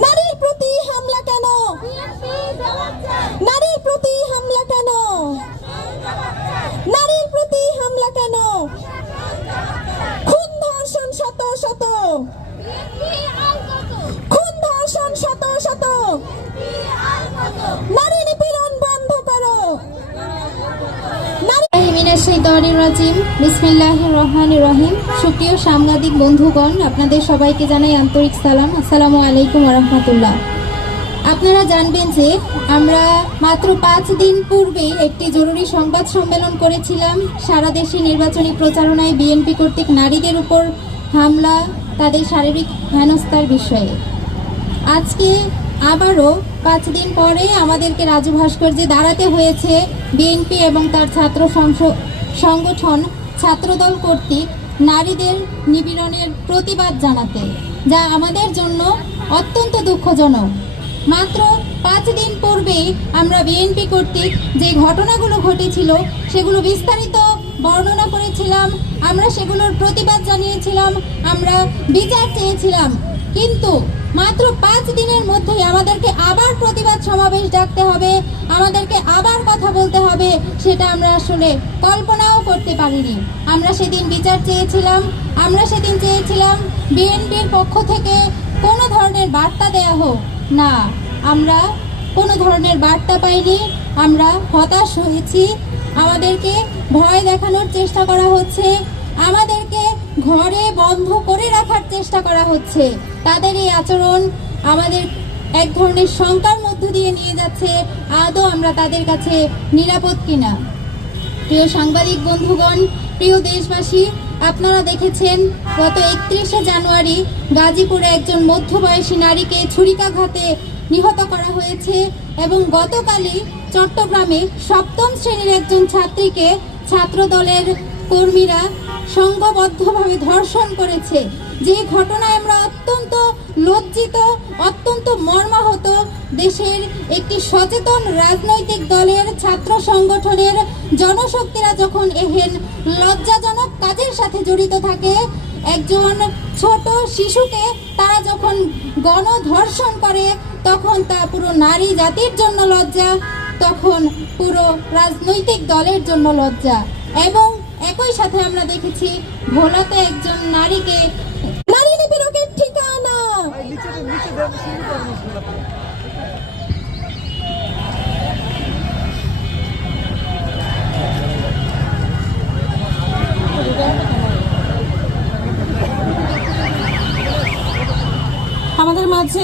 নারীর প্রতি হামলা কেন? নারীর প্রতি হামলা কেন? নারীর প্রতি হামলা কেন? খুন ধর্ষণ শত শত, খুন ধর্ষণ শত শত, নারী নিপীড়ন বন্ধ করো। বিসমিল্লাহির রহমানির রহিম। সুপ্রিয় সাংবাদিক বন্ধুগণ, আপনাদের সবাইকে জানাই আন্তরিক সালাম। আসসালামু আলাইকুম ওয়া রাহমাতুল্লাহ। আপনারা জানবেন যে আমরা মাত্র 5 দিন পূর্বে একটি জরুরি সংবাদ সম্মেলন করেছিলাম সারা দেশে নির্বাচনী প্রচারণায় বিএনপি কর্তৃক নারীদের উপর হামলা, তাদের শারীরিক হেনস্থার বিষয়ে। আজকে আবারও 5 দিন পরে আমাদেরকে রাজু ভাস্কর্যে দাঁড়াতে হয়েছে বিএনপি এবং তার ছাত্র সংগঠন ছাত্রদল কর্তৃক নারীদের নিপীড়নের প্রতিবাদ জানাতে, যা আমাদের জন্য অত্যন্ত দুঃখজনক। মাত্র 5 দিন পূর্বেই আমরা বিএনপি কর্তৃক যে ঘটনাগুলো ঘটেছিল সেগুলো বিস্তারিত বর্ণনা করেছিলাম, আমরা সেগুলোর প্রতিবাদ জানিয়েছিলাম, আমরা বিচার চেয়েছিলাম। কিন্তু মাত্র 5 দিনের মধ্যেই আমাদেরকে আবার প্রতিবাদ সমাবেশ ডাকতে হবে, আমাদেরকে আবার কথা বলতে হবে, সেটা আমরা আসলে কল্পনাও করতে পারিনি। আমরা সেদিন বিচার চেয়েছিলাম, আমরা সেদিন চেয়েছিলাম বিএনপির পক্ষ থেকে কোনো ধরনের বার্তা দেয়া হোক না। আমরা কোনো ধরনের বার্তা পাইনি, আমরা হতাশ হয়েছি। আমাদেরকে ভয় দেখানোর চেষ্টা করা হচ্ছে, আমাদেরকে ঘরে বন্ধ করে রাখার চেষ্টা করা হচ্ছে। তাদের এই আচরণ আমাদের এক ধরনের শঙ্কার মধ্য দিয়ে নিয়ে যাচ্ছে, আদৌ আমরা তাদের কাছে নিরাপদ কিনা। প্রিয় সাংবাদিক বন্ধুগণ, প্রিয় দেশবাসী, আপনারা দেখেছেন গত 31শে জানুয়ারি গাজীপুরে একজন মধ্যবয়সী নারীকে ছুরিকাঘাতে নিহত করা হয়েছে এবং গতকালই চট্টগ্রামে 7ম শ্রেণীর একজন ছাত্রীকে ছাত্রদলের কর্মীরা সংঘবদ্ধভাবে ধর্ষণ করেছে। যে ঘটনায় আমরা অত্যন্ত লজ্জিত, অত্যন্ত মর্মাহত। দেশের একটি সচেতন রাজনৈতিক দলের ছাত্র সংগঠনের জনশক্তিরা যখন এহেন লজ্জাজনক কাজের সাথে জড়িত থাকে, একজন ছোট শিশুকে তারা যখন গণধর্ষণ করে, তখন তা পুরো নারী জাতির জন্য লজ্জা, তখন পুরো রাজনৈতিক দলের জন্য লজ্জা। এবং একই সাথে আমরা দেখেছি ভোলাতে একজন নারীকে, নারী নিপীড়কের ঠিকানা আমাদের মাঝে